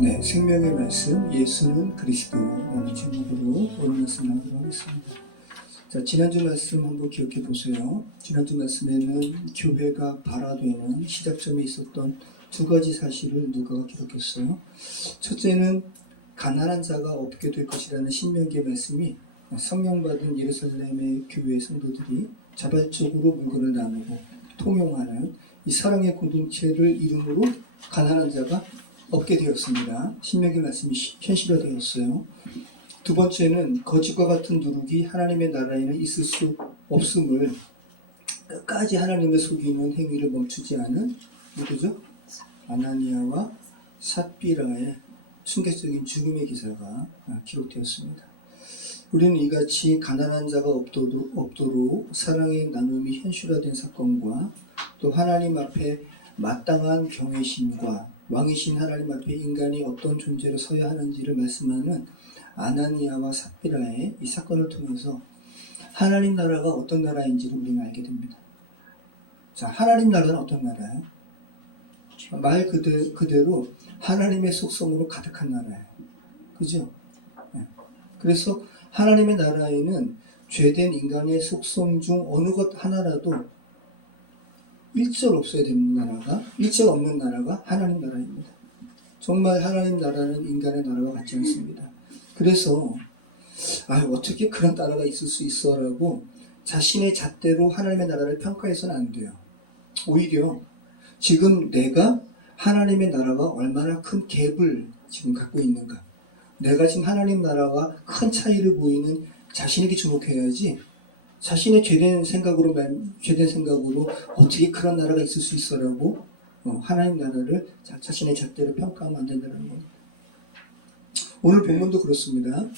네, 생명의 말씀, 예수는 그리스도라는 제목으로 오늘 말씀 나누도록 하겠습니다. 자, 지난주 말씀 한번 기억해 보세요. 지난주 말씀에는 교회가 발화되는 시작점에 있었던 두 가지 사실을 누가가 기록했어요. 첫째는 가난한 자가 없게 될 것이라는 신명기의 말씀이 성령 받은 예루살렘의 교회 성도들이 자발적으로 물건을 나누고 통용하는 이 사랑의 공동체를 이름으로 가난한 자가 없게 되었습니다. 신명기 말씀이 현실화되었어요. 두 번째는 거짓과 같은 누룩이 하나님의 나라에는 있을 수 없음을 끝까지 하나님을 속이는 행위를 멈추지 않은 누구죠? 아나니아와 삽비라의 충격적인 죽음의 기사가 기록되었습니다. 우리는 이같이 가난한 자가 없도록 사랑의 나눔이 현실화된 사건과 또 하나님 앞에 마땅한 경외심과 왕이신 하나님 앞에 인간이 어떤 존재로 서야 하는지를 말씀하는 아나니아와 삽비라의 이 사건을 통해서 하나님 나라가 어떤 나라인지를 우리는 알게 됩니다. 자, 하나님 나라는 어떤 나라예요? 말 그대로 하나님의 속성으로 가득한 나라예요. 그죠? 네. 그래서 하나님의 나라에는 죄된 인간의 속성 중 어느 것 하나라도 일절 없어야 되는 나라가, 일절 없는 나라가 하나님 나라입니다. 정말 하나님 나라는 인간의 나라와 같지 않습니다. 그래서 어떻게 그런 나라가 있을 수 있어 라고 자신의 잣대로 하나님의 나라를 평가해서는 안 돼요. 오히려 지금 내가 하나님의 나라와 얼마나 큰 갭을 지금 갖고 있는가, 내가 지금 하나님 나라와 큰 차이를 보이는 자신에게 주목해야지, 자신의 죄된 생각으로 어떻게 그런 나라가 있을 수 있어라고 하나님 나라를 자신의 잣대로 평가하면 안 된다는 겁니다. 오늘 본문도 그렇습니다.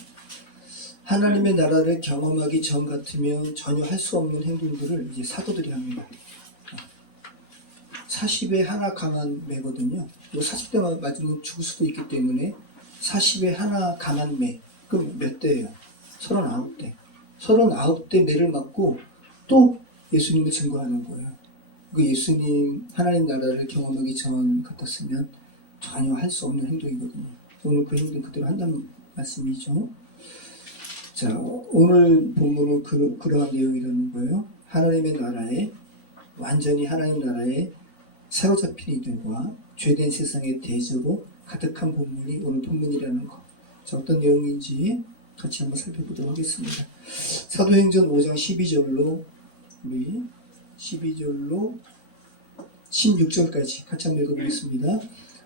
하나님의 나라를 경험하기 전 같으면 전혀 할 수 없는 행동들을 이제 사도들이 합니다. 40에 하나 가만 매거든요. 40대 맞으면 죽을 수도 있기 때문에 40에 하나 가만 매. 그럼 몇 대예요? 39대. 39대 매를 맞고 또 예수님을 증거하는 거예요. 그 예수님 하나님 나라를 경험하기 전 같았으면 전혀 할 수 없는 행동이거든요. 오늘 그 행동 그대로 한다는 말씀이죠. 자, 오늘 본문은 그러한 내용이라는 거예요. 하나님의 나라에, 완전히 하나님 나라에 사로잡힌 이들과 죄된 세상의 대조로 가득한 본문이 오늘 본문이라는 것. 자, 어떤 내용인지 같이 한번 살펴보도록 하겠습니다. 사도행전 5장 12절로 우리 12절로 16절까지 같이 한번 읽어보겠습니다.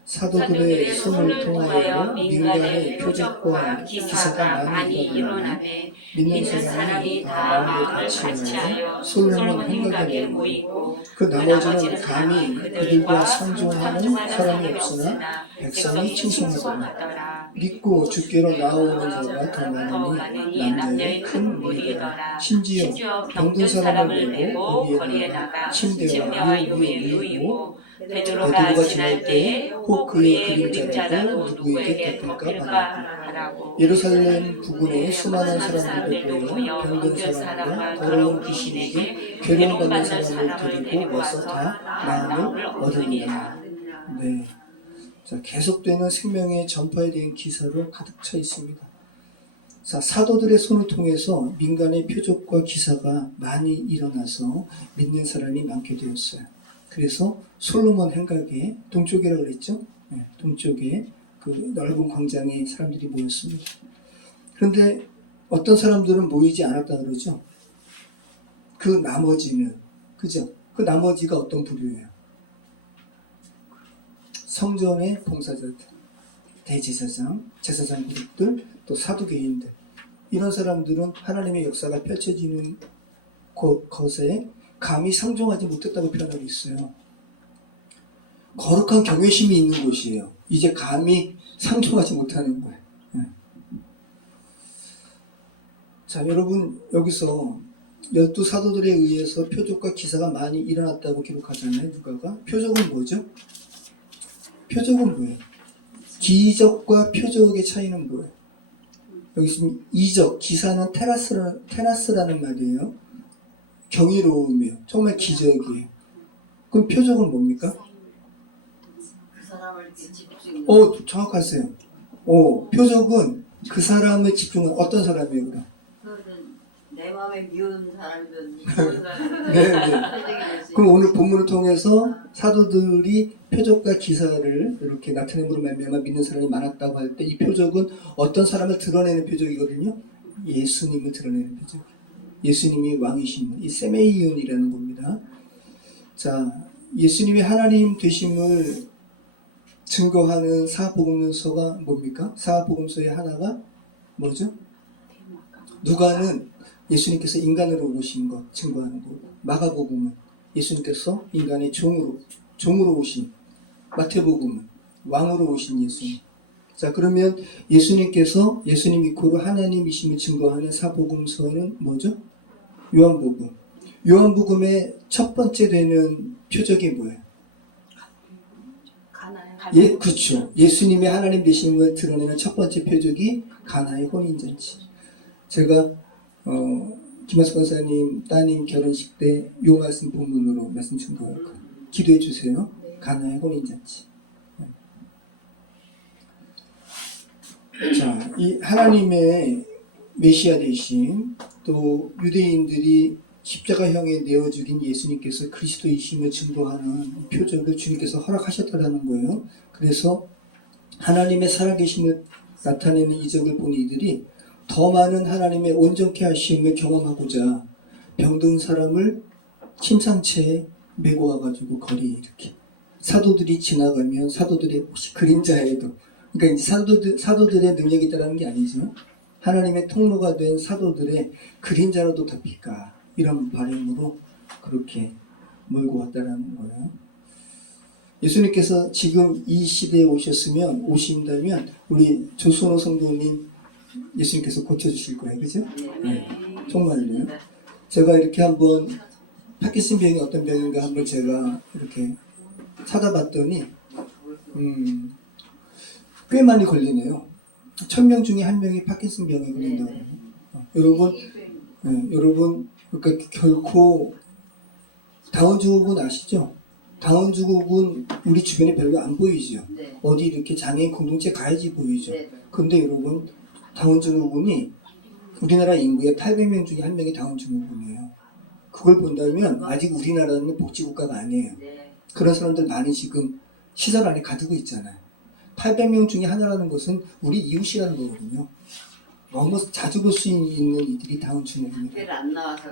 사도들의 손을 통하여 민간의 표적과 기사가 많이 일어나되 믿는 사람이 다 마음을 같이하여 솔로몬 행각에 모이고 그 나머지는 감히 그들과 상종하는 사람이 없으나 백성이 칭송하더라. 믿고 주께로 나오는 자가 더 많으니 남자의 큰 무리더라. 심지어 병든 사람을 메고 거리에다가 침대와 위에 누이고 베드로가 지날 때에 혹 그의 그림자라도 누구에게 닦을까 하라고. 예루살렘 부근에 수많은 사람들이 모여 병든 사람과 더러운 귀신에게 괴로움받는 사람을 데리고 와서 다 마음을 얻으니라. 네. 자, 계속되는 생명의 전파에 대한 기사로 가득 차 있습니다. 자, 사도들의 손을 통해서 민간의 표적과 기사가 많이 일어나서 믿는 사람이 많게 되었어요. 그래서 솔로몬 행각에, 동쪽이라고 그랬죠? 네, 동쪽에 그 넓은 광장에 사람들이 모였습니다. 그런데 어떤 사람들은 모이지 않았다 그러죠? 그 나머지는, 그죠? 그 나머지가 어떤 부류예요? 성전의 봉사자들, 대제사장, 제사장 그룹들, 또 사두개인들, 이런 사람들은 하나님의 역사가 펼쳐지는 것에 감히 상종하지 못했다고 표현하고 있어요. 거룩한 경외심이 있는 곳이에요. 이제 감히 상종하지 못하는 거예요. 자, 여러분, 여기서 12사도들에 의해서 표적과 기사가 많이 일어났다고 기록하잖아요. 누가가. 표적은 뭐죠? 표적은 뭐예요? 기적과 표적의 차이는 뭐예요? 여기 지금 이적, 기사는 테라스라는 말이에요. 경이로움이에요. 정말 기적이에요. 그럼 표적은 뭡니까? 그 사람을 집중. 정확하세요. 표적은 그 사람을 집중한 어떤 사람이에요, 그럼? 내 마음에 미운 사람이든 좋은 사람이든 네. 표적이 될수 그럼 오늘 있는 본문을 통해서 사도들이 표적과 기사를 이렇게 나타냄으로 말미암아 믿는 사람이 많았다고 할 때 이 표적은 어떤 사람을 드러내는 표적이거든요. 예수님을 드러내는 표적. 예수님이 왕이신 분, 이 세메이온이라는 겁니다. 자, 예수님이 하나님 되심을 증거하는 사복음서가 뭡니까? 사복음서의 하나가 뭐죠? 누가는 예수님께서 인간으로 오신 것 증거하는 거고, 마가복음은 예수님께서 인간의 종으로 오신, 마태복음은 왕으로 오신 예수님. 자, 그러면 예수님께서 예수님 이코로 하나님이심을 증거하는 사복음서는 뭐죠? 요한복음. 요한복음의 첫 번째 되는 표적이 뭐예요? 그렇죠. 예수님의 하나님 되심을 드러내는 첫 번째 표적이 가나의 혼인잔치. 제가 김하수 권사님 따님 결혼식 때 요 말씀 본문으로 말씀 증거할 거예요. 기도해 주세요. 가나의 혼인잔치. 자, 이 하나님의 메시아 되심, 또 유대인들이 십자가형에 내어 죽인 예수님께서 그리스도이심을 증거하는 표적을 주님께서 허락하셨다는 거예요. 그래서 하나님의 살아계심을 나타내는 이적을 본 이들이 더 많은 하나님의 온전케 하심을 경험하고자 병든 사람을 침상체에 메고 와가지고 거리에 이렇게 사도들이 지나가면 사도들의 혹시 그림자에도, 그러니까 사도들의 능력이 있다는 게 아니죠. 하나님의 통로가 된 사도들의 그림자로도 덮일까, 이런 바람으로 그렇게 몰고 왔다라는 거예요. 예수님께서 지금 이 시대에 오신다면 우리 조순호 성도님 예수님께서 고쳐주실 거예요. 그죠? 네. 정말요. 제가 이렇게 한번 파킨슨 병이 어떤 병인가 한번 제가 이렇게 찾아봤더니 꽤 많이 걸리네요. 1000명 중에 1명이 파킨슨 병에 걸린다고 해요. 여러분, 그러니까 결코 다운증후군 아시죠? 다운증후군 우리 주변에 별로 안 보이죠? 네. 어디 이렇게 장애인 공동체 가야지 보이죠? 네. 근데 여러분, 다운증후군이 우리나라 인구의 800명 중에 1명이 다운증후군이에요. 그걸 본다면 아직 우리나라는 복지국가가 아니에요. 네. 그런 사람들 많이 지금 시설 안에 가두고 있잖아요. 800명 중에 하나라는 것은 우리 이웃이라는 거거든요. 너무 자주 볼 수 있는 이들이 다운증후군입니다. 안 나와서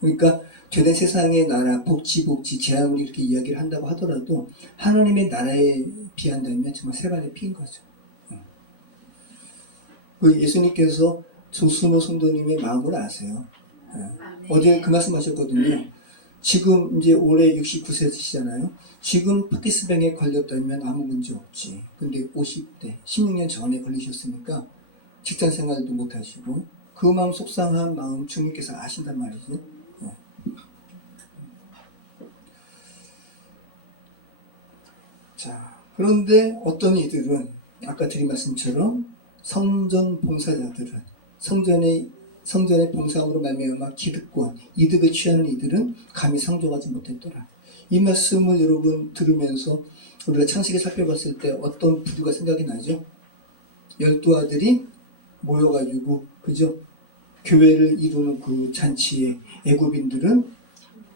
그러니까 죄된 세상의 나라, 복지, 재앙을 이렇게 이야기를 한다고 하더라도 하나님의 나라에 비한다면 정말 세 발의 피인 거죠. 그 예수님께서 조순호 성도님의 마음을 아세요. 어제 그 말씀하셨거든요. 지금 이제 올해 69세시잖아요. 지금 파킨슨병에 걸렸다면 아무 문제 없지. 근데 50대, 16년 전에 걸리셨으니까 직장 생활도 못 하시고 그 마음, 속상한 마음 주님께서 아신단 말이죠. 자, 그런데 어떤 이들은 아까 드린 말씀처럼 성전 봉사자들은 성전의 봉사함으로 말미암아 기득권, 이득을 취하는 이들은 감히 상종하지 못했더라. 이 말씀을 여러분 들으면서 우리가 창세기 살펴봤을 때 어떤 부류가 생각이 나죠? 12아들이 모여가지고, 그죠? 교회를 이루는 그 잔치에 애굽인들은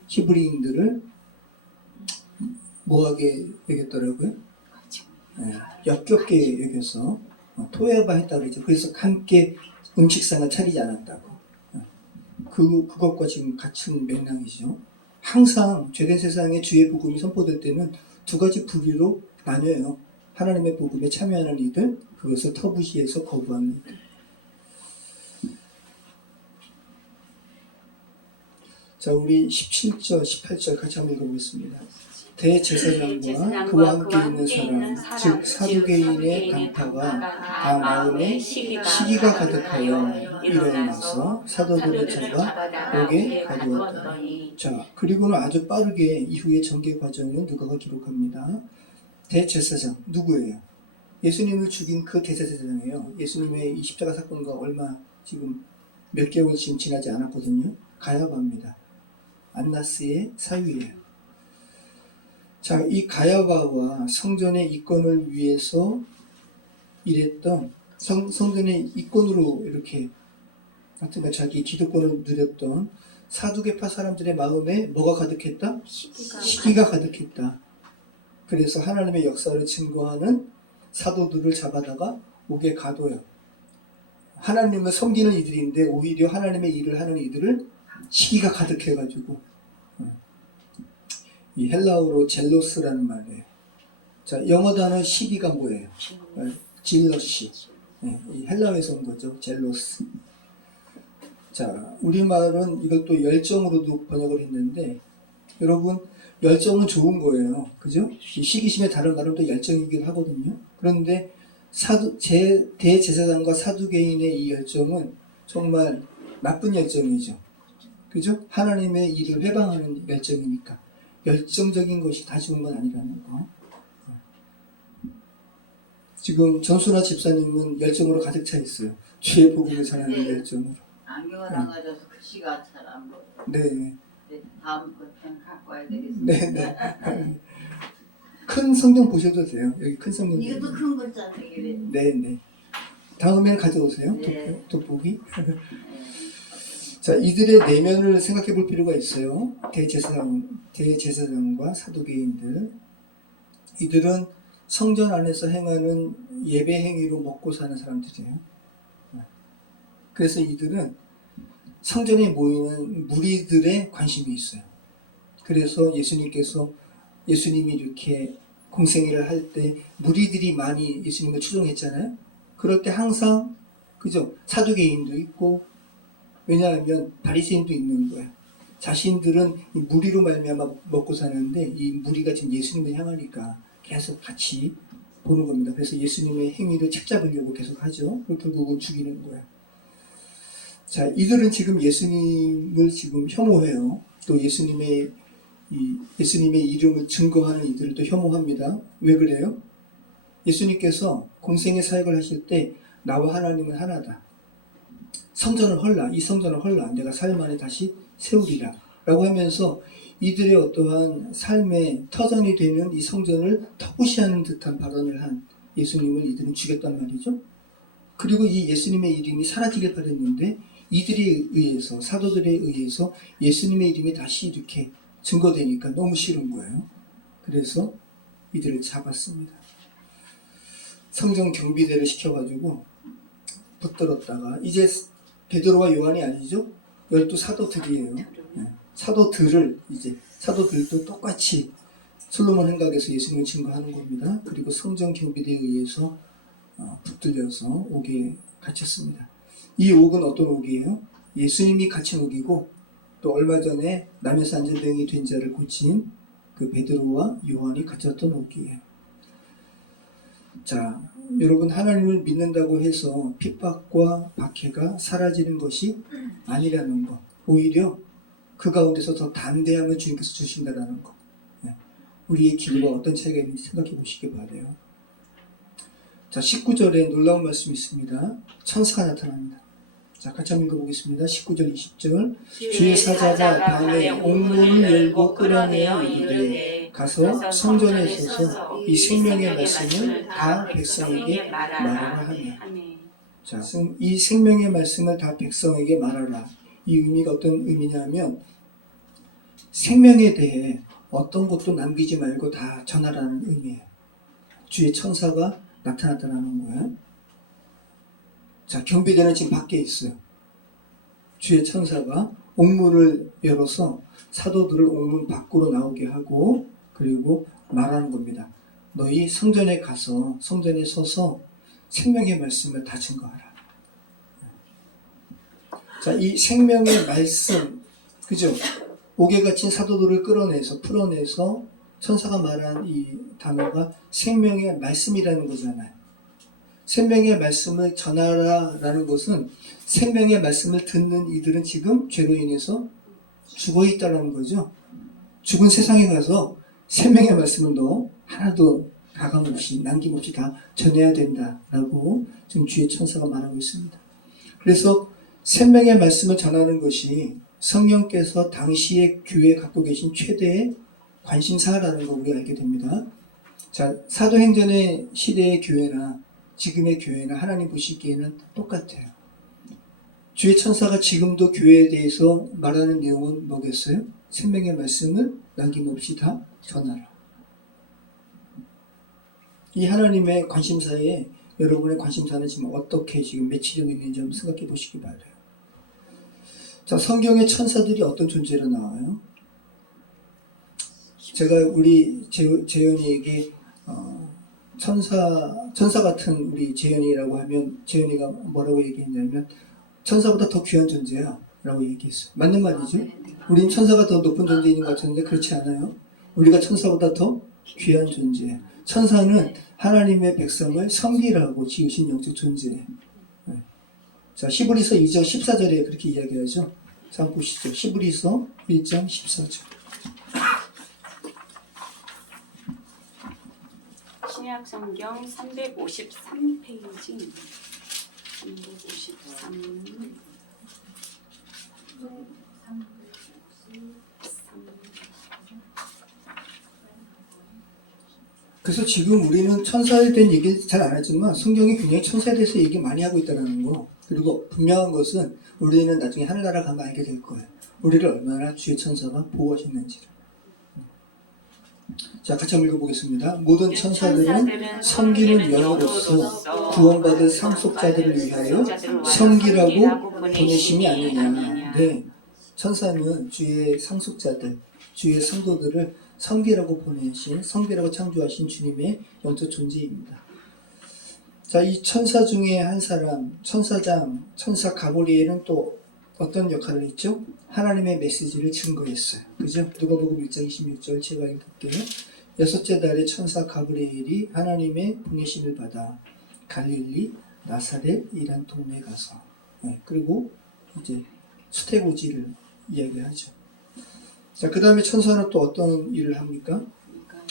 히브리인들을 뭐하게 여겼더라고요? 역겹게 여겨서 토해봐 했다고 그러죠. 그래서 함께 음식상을 차리지 않았다고. 그것과 지금 같은 맥락이죠. 항상 죄된 세상에 주의 복음이 선포될 때는 두 가지 부류로 나뉘어요. 하나님의 복음에 참여하는 이들, 그것을 터부시해서 거부하는 이들. 자, 우리 17절, 18절 같이 한번 읽어보겠습니다. 대제사장과 그와 함께 있는 사람, 즉 사두개인의 강파가 다 마음에 시기가 가득하여 일어나서 사도들을 잡아 옥에 가두었다. 자, 그리고는 아주 빠르게 이후의 전개 과정은 누가가 기록합니다. 대제사장 누구예요? 예수님을 죽인 그 대제사장이에요. 예수님의 이 십자가 사건과 얼마 지금 몇 개월 지금 지나지 않았거든요. 가야바입니다. 안나스의 사위예요. 자, 이 가야바와 성전의 이권을 위해서 일했던 성전의 이권으로 이렇게 하여튼 자기 기득권을 누렸던 사두개파 사람들의 마음에 뭐가 가득했다? 시기가 가득했다. 그래서 하나님의 역사를 증거하는 사도들을 잡아다가 옥에 가둬요. 하나님을 섬기는 이들인데 오히려 하나님의 일을 하는 이들을 시기가 가득해가지고, 이 헬라어로 젤로스라는 말이에요. 자, 영어 단어 시기가 뭐예요? 질러시. 이 헬라어에서 온 거죠. 젤로스. 자, 우리말은 이걸 또 열정으로도 번역을 했는데, 여러분, 열정은 좋은 거예요. 그죠? 이 시기심의 다른 말은 또 열정이기도 하거든요. 그런데 대제사장과 사두개인의 이 열정은 정말 나쁜 열정이죠. 그죠? 하나님의 일을 회방하는 열정이니까. 열정적인 것이 다 좋은 건 아니라는 거. 지금 전순아 집사님은 열정으로 가득 차 있어요. 주의 복음을 전하는 네. 열정으로. 안경을 안 가져서 글씨가 잘 안 보여. 네. 다음 것 좀 갖고 와야 되겠습니다. 네. 큰 성경 보셔도 돼요. 여기 큰 성경. 이것도 큰 글자인데 이게. 네. 다음에 가져오세요. 네. 돋보기. 자, 이들의 내면을 생각해 볼 필요가 있어요. 대제사장과 사두개인들. 이들은 성전 안에서 행하는 예배 행위로 먹고 사는 사람들이에요. 그래서 이들은 성전에 모이는 무리들의 관심이 있어요. 그래서 예수님이 이렇게 공생애를 할 때 무리들이 많이 예수님을 추종했잖아요. 그럴 때 항상, 그죠? 사두개인도 있고, 왜냐하면 바리새인도 있는 거예요. 자신들은 이 무리로 말미암아 먹고 사는데 이 무리가 지금 예수님을 향하니까 계속 같이 보는 겁니다. 그래서 예수님의 행위를 책잡으려고 계속 하죠. 그리고 결국은 죽이는 거예요. 자, 이들은 지금 예수님을 지금 혐오해요. 또 예수님의 이름을 증거하는 이들을 또 혐오합니다. 왜 그래요? 예수님께서 공생의 사역을 하실 때 나와 하나님은 하나다. 성전을 헐라, 이 성전을 헐라, 내가 사흘 만에 다시 세우리라 라고 하면서 이들의 어떠한 삶의 터전이 되는 이 성전을 터부시하는 듯한 발언을 한 예수님을 이들은 죽였단 말이죠. 그리고 이 예수님의 이름이 사라지길 바랬는데 이들에 의해서, 사도들에 의해서 예수님의 이름이 다시 이렇게 증거되니까 너무 싫은 거예요. 그래서 이들을 잡았습니다. 성전 경비대를 시켜가지고 붙들었다가, 이제 베드로와 요한이 아니죠. 12 사도들이에요. 사도들도 똑같이 솔로몬 행각에서 예수님을 증거하는 겁니다. 그리고 성전 경비대에 의해서 붙들려서 옥에 갇혔습니다. 이 옥은 어떤 옥이에요? 예수님이 갇힌 옥이고, 또 얼마 전에 남에서 안전병이 된 자를 고친 그 베드로와 요한이 갇혔던 옥이에요. 자, 여러분, 하나님을 믿는다고 해서 핍박과 박해가 사라지는 것이 아니라는 것. 오히려 그 가운데서 더 담대함을 주님께서 주신다는 것. 우리의 기도가 어떤 차이가 있는지 생각해 보시기 바라요. 자, 19절에 놀라운 말씀이 있습니다. 천사가 나타납니다. 자, 같이 한번 읽어보겠습니다. 19절, 20절. 주의 사자가 밤에 옥문을 열고 끌어내어 이르되 가서 성전에 서서 이 생명의 말씀을 다 백성에게 말하라 하며. 자, 이 생명의 말씀을 다 백성에게 말하라. 이 의미가 어떤 의미냐면 생명에 대해 어떤 것도 남기지 말고 다 전하라는 의미예요. 주의 천사가 나타났다는 거예요. 자, 경비대는 지금 밖에 있어요. 주의 천사가 옥문을 열어서 사도들을 옥문 밖으로 나오게 하고, 그리고 말하는 겁니다. 너희 성전에 가서 성전에 서서 생명의 말씀을 다 증거하라. 자, 이 생명의 말씀, 그죠? 옥에 갇힌 사도들을 풀어내서 천사가 말한 이 단어가 생명의 말씀이라는 거잖아요. 생명의 말씀을 전하라라는 것은 생명의 말씀을 듣는 이들은 지금 죄로 인해서 죽어 있다는 거죠. 죽은 세상에 가서 생명의 말씀을 너 하나도 가감없이 남김없이 다 전해야 된다라고 지금 주의 천사가 말하고 있습니다. 그래서 생명의 말씀을 전하는 것이 성령께서 당시의 교회에 갖고 계신 최대의 관심사라는 거 우리 알게 됩니다. 자, 사도행전의 시대의 교회나 지금의 교회나 하나님 보시기에는 똑같아요. 주의 천사가 지금도 교회에 대해서 말하는 내용은 뭐겠어요? 생명의 말씀을 남김없이 다 전하라. 이 하나님의 관심사에 여러분의 관심사는 지금 어떻게 지금 매치되고 있는지 한번 생각해 보시기 바라요. 자, 성경의 천사들이 어떤 존재로 나와요? 제가 우리 재현이에게 천사 같은 우리 재현이라고 하면 재현이가 뭐라고 얘기했냐면 천사보다 더 귀한 존재야 라고 얘기했어요. 맞는 말이죠? 우린 천사가 더 높은 존재인 것 같은데 그렇지 않아요. 우리가 천사보다 더 귀한 존재예요. 천사는 하나님의 백성을 섬기라고 지으신 영적 존재예요. 자, 히브리서 2장 14절에 그렇게 이야기하죠. 자, 한번 보시죠. 히브리서 1장 14절. 신약 성경 353페이지 353 그래서 지금 우리는 천사에 대한 얘기 잘 안 하지만 성경이 굉장히 천사에 대해서 얘기 많이 하고 있다는 거. 그리고 분명한 것은 우리는 나중에 하늘나라 가면 알게 될 거예요. 우리를 얼마나 주의 천사가 보호하셨는지를. 자, 같이 한번 읽어보겠습니다. 모든 천사들은 섬기는 영으로서 구원받을 상속자들을 위하여 섬기라고 보내심이 아니냐. 네, 천사는 주의 상속자들, 주의 성도들을 섬기라고 보내신, 섬기라고 창조하신 주님의 영적 존재입니다. 자, 이 천사 중에 한 사람, 천사장, 천사 가브리엘은 또 어떤 역할을 했죠? 하나님의 메시지를 증거했어요. 그죠? 누가복음 1장 26절 제가 읽을게요. 여섯째 달에 천사 가브리엘이 하나님의 보내심을 받아 갈릴리 나사렛이란 동네에 가서, 네, 그리고 이제 수태고지를 이야기하죠. 자, 그 다음에 천사는 또 어떤 일을 합니까?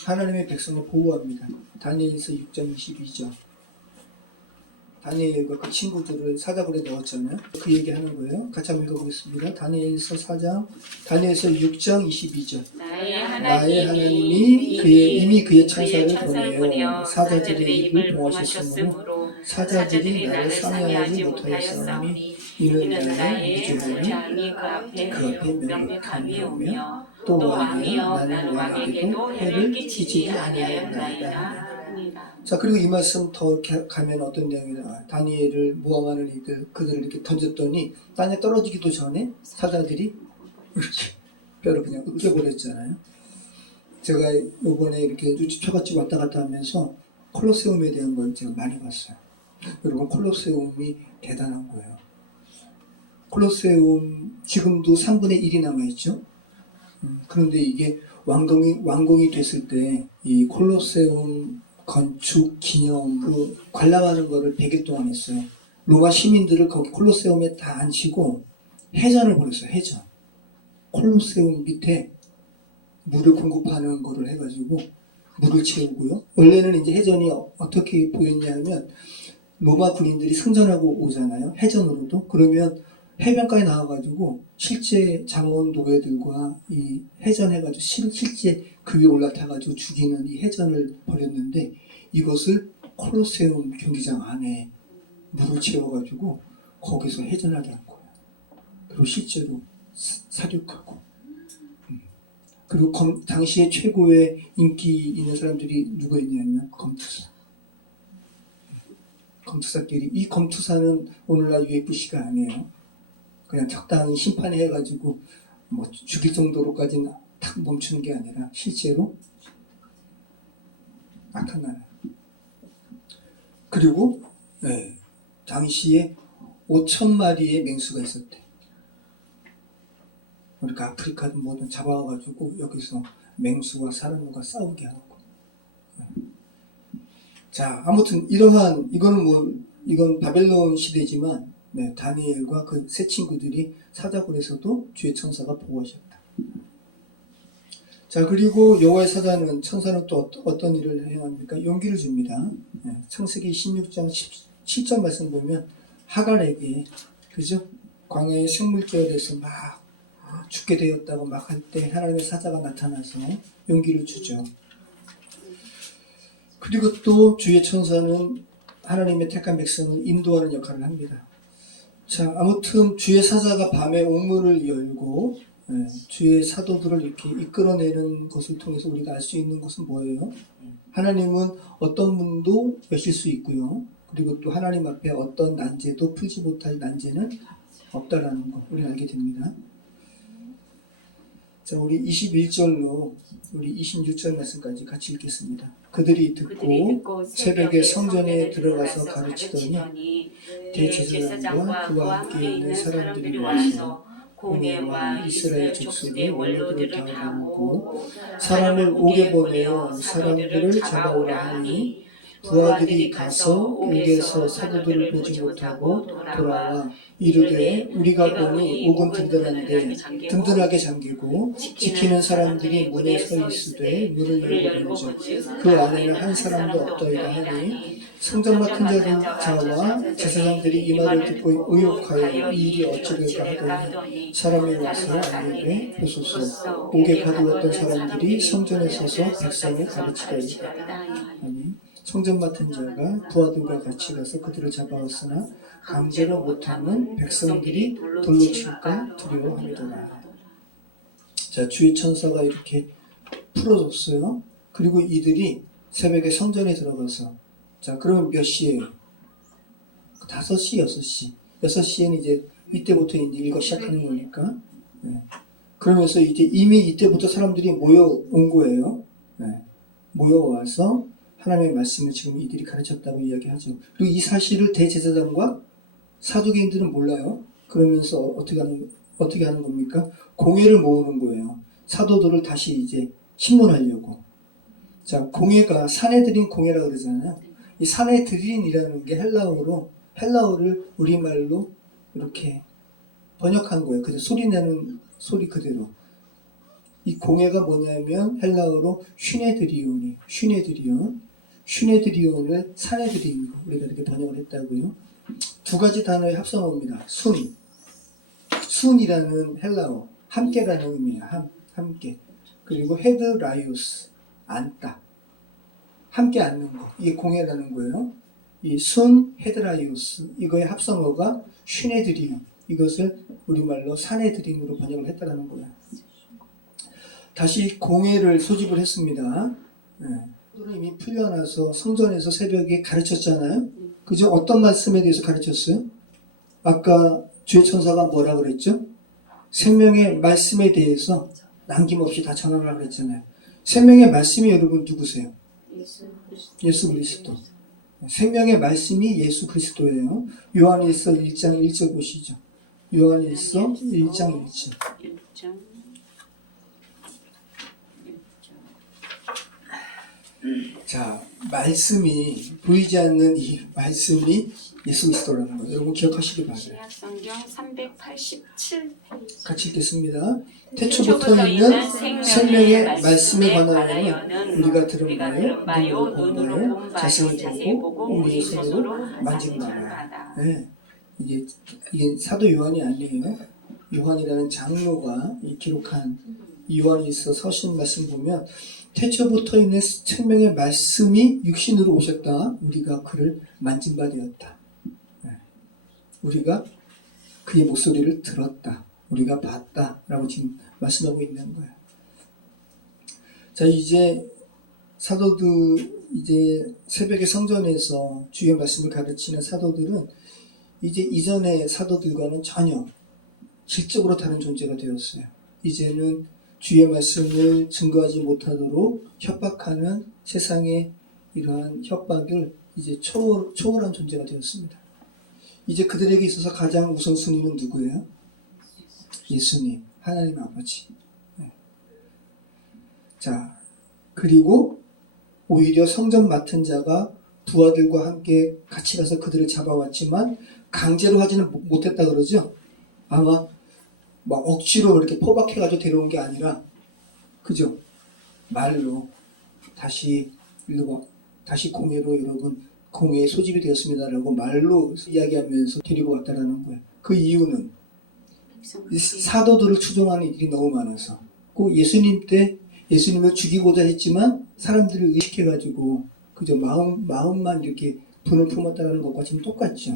하나님의 백성을 보호합니다. 다니엘서 6장 22절. 다니엘과 그 친구들을 사자굴에 넣었잖아요. 그 얘기하는 거예요. 같이 한번 읽어보겠습니다. 다니엘서 6장 22절. 나의 하나님이 이미 그의 천사를 보내어 사자들의 입을 봉하셨으므로 사자들이 나를 상해하지 못하였사오니 이는 나의 미조금이 그 앞에 명백함이 오며 또 왕이여 나는 왕에게도 해를 끼치지 아니하였나이다. 자, 그리고 이 말씀 더 가면 어떤 내용이 나와요? 다니엘을 모함하는 이들, 그들을 이렇게 던졌더니 땅에 떨어지기도 전에 사자들이 이렇게 뼈를 그냥 으깨버렸잖아요. 제가 이번에 이렇게 처갓집 왔다 갔다 하면서 콜로세움에 대한 걸 제가 많이 봤어요. 여러분, 콜로세움이 대단한 거예요. 콜로세움 지금도 3분의 1이 남아있죠. 그런데 이게 완공이 됐을 때 이 콜로세움 건축 기념 관람하는 거를 100일 동안 했어요. 로마 시민들을 거기 콜로세움에 다 앉히고 해전을 벌였어요. 해전. 콜로세움 밑에 물을 공급하는 거를 해가지고 물을 채우고요. 원래는 이제 해전이 어떻게 보였냐면 로마 군인들이 승전하고 오잖아요. 해전으로도. 그러면 해변가에 나와가지고 실제 장원 노예들과 이 해전해가지고 실제 그 위에 올라타가지고 죽이는 이 해전을 벌였는데 이것을 콜로세움 경기장 안에 물을 채워가지고 거기서 해전하게 한 거예요. 그리고 실제로 사륙하고. 그리고 당시에 최고의 인기 있는 사람들이 누구였냐면 검투사. 검투사끼리. 이 검투사는 오늘날 UFC가 아니에요. 그냥 적당히 심판해가지고 뭐 죽일 정도로까지는 탁 멈추는 게 아니라 실제로 악한 나라. 그리고 당시에 5,000마리의 맹수가 있었대. 그러니까 아프리카든 뭐든 잡아와가지고 여기서 맹수와 사람과 싸우게 하고. 자, 아무튼 이건 바벨론 시대지만 다니엘과 그 세 친구들이 사자굴에서도 주의 천사가 보호하셨다. 자, 그리고 여호와의 사자는 천사는 또 어떤 일을 행합니까? 용기를 줍니다. 창세기 16장 17절 말씀 보면 하갈에게, 그죠? 광야의 생물결에서 막 죽게 되었다고 막 할 때 하나님의 사자가 나타나서 용기를 주죠. 그리고 또 주의 천사는 하나님의 택한 백성을 인도하는 역할을 합니다. 자, 아무튼 주의 사자가 밤에 옥문을 열고 주의 사도들을 이렇게 이끌어내는 것을 통해서 우리가 알 수 있는 것은 뭐예요? 하나님은 어떤 문도 여실 수 있고요. 그리고 또 하나님 앞에 어떤 난제도 풀지 못할 난제는 없다라는 거 우리 알게 됩니다. 자, 우리 21절로 우리 26절 말씀까지 같이 읽겠습니다. 그들이 듣고 새벽에 성전에 들어가서 가르치더니 대제사장과 그와 함께 있는 사람들이 와서 공회와 이스라엘 족속의 원로들을 다 모으고 사람을 옥에 보내어 사람들을 잡아오라 하니 부하들이 가서 옥에서 사도들을 보지 못하고 돌아와 이르되 우리가 보니 옥은 든든하게 잠기고 지키는 사람들이 문에 서 있으되 문을 열고 보는즉 그 안에는 한 사람도 없더이다 하니 성전 맡은 자와 제사장들이 이 말을 듣고 의혹하여 이 일이 어찌 될까 하더니 사람이 와서 알리되 보소서 옥에 가두었던 사람들이 성전에 서서 백성을 가르치더이다. 아니 성전 맡은 자가 부하들과 같이 가서 그들을 잡아왔으나 강제로 못하면 백성들이 돌로 칠까 두려워하더라. 자, 주의 천사가 이렇게 풀어줬어요. 그리고 이들이 새벽에 성전에 들어가서 자, 그러면 몇 시에요? 5시, 6시. 6시에는 이제 이때부터 이제 읽어 시작하는 거니까. 네. 그러면서 이제 이미 이때부터 사람들이 모여온 거예요. 네. 모여와서 하나님의 말씀을 지금 이들이 가르쳤다고 이야기하죠. 그리고 이 사실을 대제사장과 사두개인들은 몰라요. 그러면서 어떻게 하는 겁니까? 공회를 모으는 거예요. 사도들을 다시 이제 신문하려고. 자, 공회가 사내들인 공회라고 그러잖아요. 이 사내들인이라는 게 헬라어를 우리말로 이렇게 번역한 거예요. 그대로 소리내는 소리 그대로. 이 공회가 뭐냐면 헬라어로 슈네드리온을 사내들인 거 우리가 이렇게 번역을 했다고요. 두 가지 단어의 합성어입니다. 순이라는 헬라어, 함께라는 의미예요. 함께. 그리고 헤드라이오스, 앉다. 함께 앉는 거. 이게 공회라는 거예요. 이 헤드라이오스, 이거의 합성어가 슈네드리온. 이것을 우리말로 사내들인으로 번역을 했다는 거예요. 다시 공회를 소집을 했습니다. 네. 이미 풀려나서 성전에서 새벽에 가르쳤잖아요. 그죠? 어떤 말씀에 대해서 가르쳤어요? 아까 주의 천사가 뭐라 그랬죠? 생명의 말씀에 대해서 남김없이 다 전하라고 그랬잖아요. 생명의 말씀이 여러분 누구세요? 예수 그리스도. 생명의 말씀이 예수 그리스도예요. 요한일서 1장 1절 보시죠. 요한일서 1장 1절. 자, 말씀이 보이지 않는 이 말씀이 예수 그리스도라는 거예요. 여러분 기억하시기 바라요. 신약성경 387페이지. 같이 읽겠습니다. 태초부터 있는 생명의 말씀에 관하여는 우리가 들은 바요, 눈으로 본 바요, 자세히 보고 우리의 손으로 만진 바라. 네. 이게 사도 요한이 아니에요. 요한이라는 장로가 기록한 요한일서 서신 말씀 보면 태초부터 있는 생명의 말씀이 육신으로 오셨다. 우리가 그를 만진 바 되었다. 우리가 그의 목소리를 들었다. 우리가 봤다. 라고 지금 말씀하고 있는 거예요. 자, 이제 사도들, 이제 새벽에 성전에서 주의 말씀을 가르치는 사도들은 이제 이전의 사도들과는 전혀 질적으로 다른 존재가 되었어요. 이제는 주의 말씀을 증거하지 못하도록 협박하는 세상의 이러한 협박을 이제 초월한 존재가 되었습니다. 이제 그들에게 있어서 가장 우선순위는 누구예요? 예수님, 하나님 아버지. 네. 자, 그리고 오히려 성전 맡은 자가 부하들과 함께 같이 가서 그들을 잡아왔지만 강제로 하지는 못했다 그러죠? 아마 막 억지로 이렇게 포박해가지고 데려온 게 아니라, 그죠? 말로 다시 공회로 여러분 공회에 소집이 되었습니다라고 말로 이야기하면서 데리고 왔다라는 거예요. 그 이유는 이 사도들을 추종하는 일이 너무 많아서 꼭 예수님 때 예수님을 죽이고자 했지만 사람들을 의식해가지고 그저 마음만 이렇게 분을 품었다는 것과 지금 똑같죠.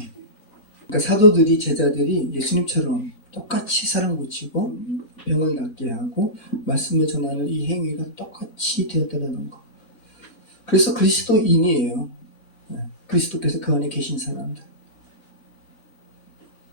그러니까 사도들이 제자들이 예수님처럼 똑같이 사람 고치고 병을 낫게 하고 말씀을 전하는 이 행위가 똑같이 되었다는 거. 그래서 그리스도인이에요. 그리스도께서 그 안에 계신 사람들.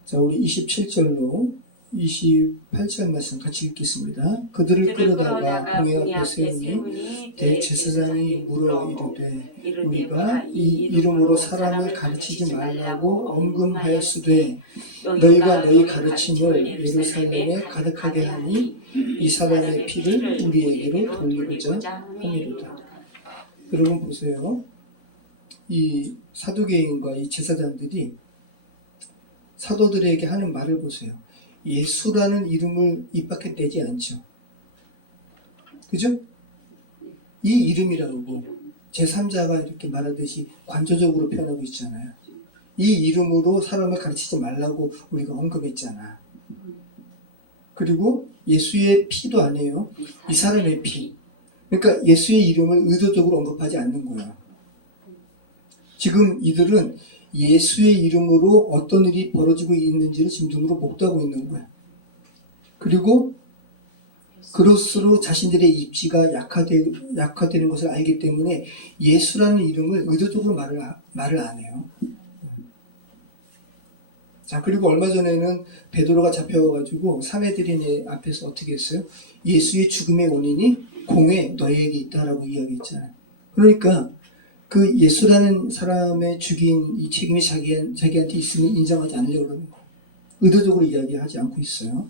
자, 우리 27절로 28절 말씀 같이 읽겠습니다. 그들을 끌어다가 공회 앞에 세우니 대제사장이 물어 이르되 우리가 이 이름으로 사람을 가르치지 말라고 언금하였으되 너희가 너희 가르침을 예루살렘에 가득하게 하니 이 사람의 피를 우리에게로 돌리고자 함이로다. 여러분 보세요. 이 사두개인과 이 제사장들이 사도들에게 하는 말을 보세요. 예수라는 이름을 입 밖에 내지 않죠. 그죠? 이 이름이라고 제3자가 이렇게 말하듯이 관조적으로 표현하고 있잖아요. 이 이름으로 사람을 가르치지 말라고 우리가 언급했잖아. 그리고 예수의 피도 아니에요. 이 사람의 피. 그러니까 예수의 이름을 의도적으로 언급하지 않는 거야. 지금 이들은 예수의 이름으로 어떤 일이 벌어지고 있는지를 지금 눈으로 목도하고 있는 거야. 그리고 그것으로 자신들의 입지가 약화되는 것을 알기 때문에 예수라는 이름을 의도적으로 말을 안 해요. 자, 그리고 얼마 전에는 베드로가 잡혀가지고 사내들인 앞에서 어떻게 했어요? 예수의 죽음의 원인이 공에 너희에게 있다라고 이야기했잖아요. 그러니까 그 예수라는 사람의 죽인 이 책임이 자기한테 있으면 인정하지 않으려고 그러는 거예요. 의도적으로 이야기하지 않고 있어요.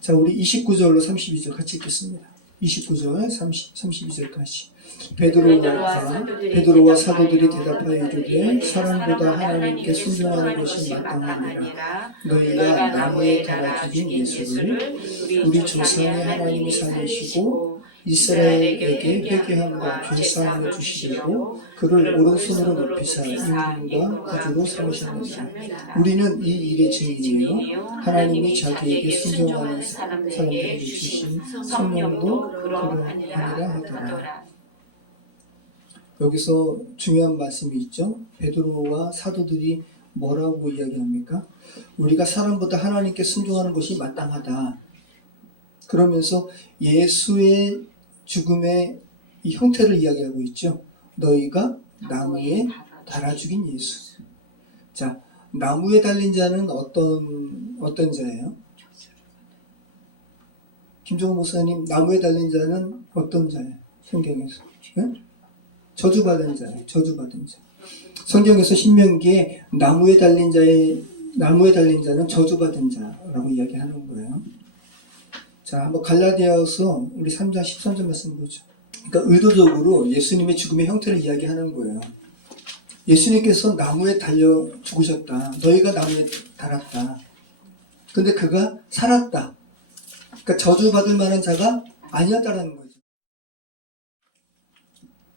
자, 우리 29절로 32절 같이 읽겠습니다. 29절, 32절까지. 베드로와 사도들이 대답하여 이르되 사람보다 하나님께 순종하는 것이 마땅하니라. 너희가 나무에 달아 죽인 예수를 우리 조상의 하나님이 살리시고 이스라엘에게 회개함과 죄사함을 주시려고 그를 오른손으로 높이사 임금과 구주로 삼으셨느니라. 우리는 이 일의 증인이요 하나님이 자기에게 순종하는 사람들에게 주신 성령도 그러하니라 하더라. 여기서 중요한 말씀이 있죠. 베드로와 사도들이 뭐라고 이야기합니까? 우리가 사람보다 하나님께 순종하는 것이 마땅하다. 그러면서 예수의 죽음의 이 형태를 이야기하고 있죠. 너희가 나무에 달아 죽인 예수. 자, 나무에 달린 자는 어떤 자예요? 김종호 목사님, 나무에 달린 자는 어떤 자예요? 성경에서. 네? 저주받은 자예요. 저주받은 자. 성경에서 신명기에 나무에 달린 자는 저주받은 자라고 이야기하는 거예요. 자, 한번 갈라디아서 우리 3장 13절 말씀 보죠. 그러니까 의도적으로 예수님의 죽음의 형태를 이야기하는 거예요. 예수님께서 나무에 달려 죽으셨다. 너희가 나무에 달았다. 근데 그가 살았다. 그러니까 저주받을 만한 자가 아니었다라는 거죠.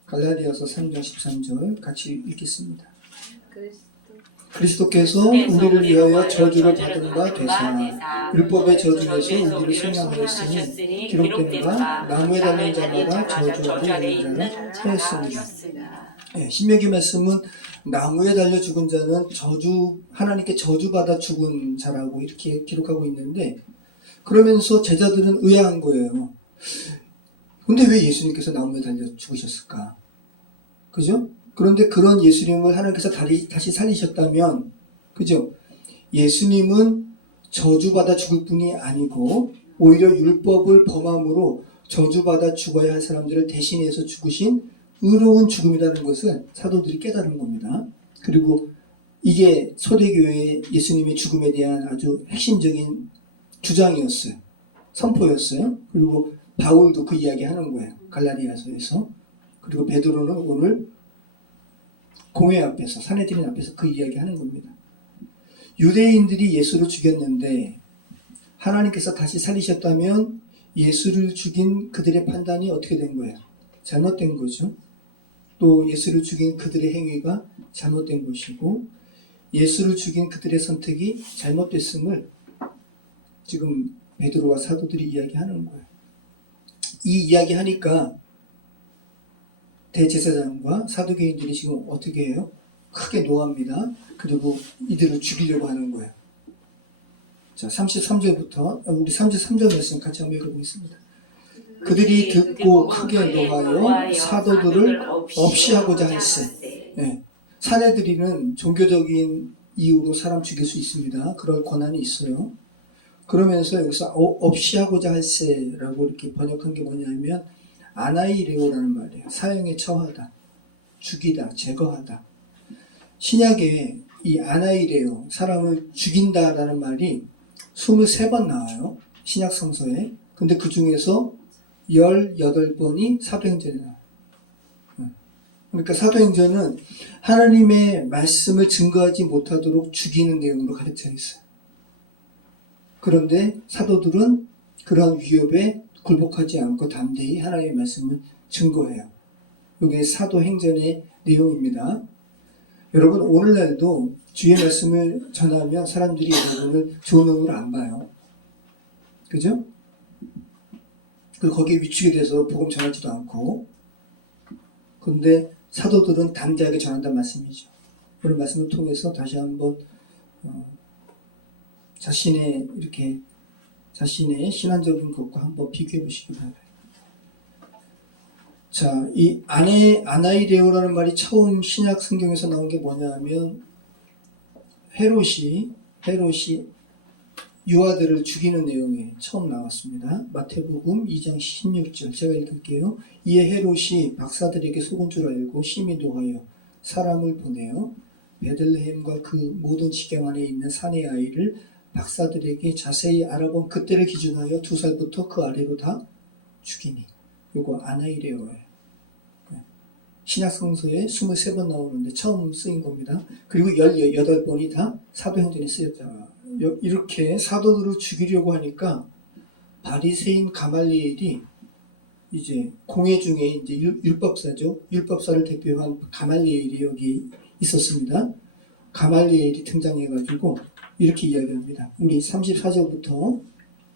갈라디아서 3장 13절 같이 읽겠습니다. 그리스도께서 우리를 위하여 저주를 받은 바 되사 율법의 저주에서 우리를 생각하였으니 기록된 바 나무에 달린 자마다 저주 아래 있는 자는 세였습니다. 네, 신명기 말씀은 나무에 달려 죽은 자는 하나님께 저주받아 죽은 자라고 이렇게 기록하고 있는데, 그러면서 제자들은 의아한 거예요. 근데 왜 예수님께서 나무에 달려 죽으셨을까? 그죠? 그런데 그런 예수님을 하나님께서 다시 살리셨다면, 그죠? 예수님은 저주받아 죽을 뿐이 아니고 오히려 율법을 범함으로 저주받아 죽어야 할 사람들을 대신해서 죽으신 의로운 죽음이라는 것을 사도들이 깨달은 겁니다. 그리고 이게 초대교회의 예수님의 죽음에 대한 아주 핵심적인 주장이었어요. 선포였어요. 그리고 바울도 그 이야기 하는 거예요. 갈라디아서에서. 그리고 베드로는 오늘 공회 앞에서, 사내들인 앞에서 그 이야기 하는 겁니다. 유대인들이 예수를 죽였는데 하나님께서 다시 살리셨다면 예수를 죽인 그들의 판단이 어떻게 된 거예요? 잘못된 거죠. 또 예수를 죽인 그들의 행위가 잘못된 것이고 예수를 죽인 그들의 선택이 잘못됐음을 지금 베드로와 사도들이 이야기하는 거예요. 이 이야기하니까 대제사장과 사두개인들이 지금 어떻게 해요? 크게 노합니다. 그리고 이들을 죽이려고 하는 거예요. 자, 33절부터 우리 33절 말씀 같이 한번 읽어보겠습니다. 그들이 듣고 크게 노하여 사도들을 없이 하고자 할세. 네. 사내들이는 종교적인 이유로 사람 죽일 수 있습니다. 그럴 권한이 있어요. 그러면서 여기서 없이 하고자 할세라고 이렇게 번역한 게 뭐냐면 아나이레오라는 말이에요. 사형에 처하다, 죽이다, 제거하다. 신약에 이 아나이레오, 사람을 죽인다라는 말이 23번 나와요. 신약 성서에. 근데 그 중에서 18번이 사도행전에 나와요. 그러니까 사도행전은 하나님의 말씀을 증거하지 못하도록 죽이는 내용으로 가르쳐 있어요. 그런데 사도들은 그러한 위협에 굴복하지 않고 담대히 하나님의 말씀을 증거해요. 이게 사도행전의 내용입니다. 여러분, 오늘날도 주의 말씀을 전하면 사람들이 여러분을 좋은 눈으로 안 봐요. 그죠? 그리고 거기에 위축이 돼서 복음 전하지도 않고. 그런데 사도들은 담대하게 전한다는 말씀이죠. 오늘 말씀을 통해서 다시 한번 자신의 신앙적인 것과 한번 비교해 보시기 바랍니다. 자, 이 아나이레오라는 말이 처음 신약 성경에서 나온 게 뭐냐면 헤롯이 유아들을 죽이는 내용이 처음 나왔습니다. 마태복음 2장 16절 제가 읽을게요. 이에 헤롯이 박사들에게 속은 줄 알고 심히 노하여 사람을 보내어 베들레헴과 그 모든 지경 안에 있는 사내 아이를 박사들에게 자세히 알아본 그때를 기준하여 2살부터 그 아래로 다 죽이니. 요거 아나이레오예요. 신약 성서에 23번 나오는데 처음 쓰인 겁니다. 그리고 18번이 다 사도행전에 쓰였다. 이렇게 사도들을 죽이려고 하니까 바리새인 가말리엘이 이제 공회 중에 이제 율법사죠. 율법사를 대표한 가말리엘이 여기 있었습니다. 가말리엘이 등장해가지고 이렇게 이야기합니다. 우리 34절부터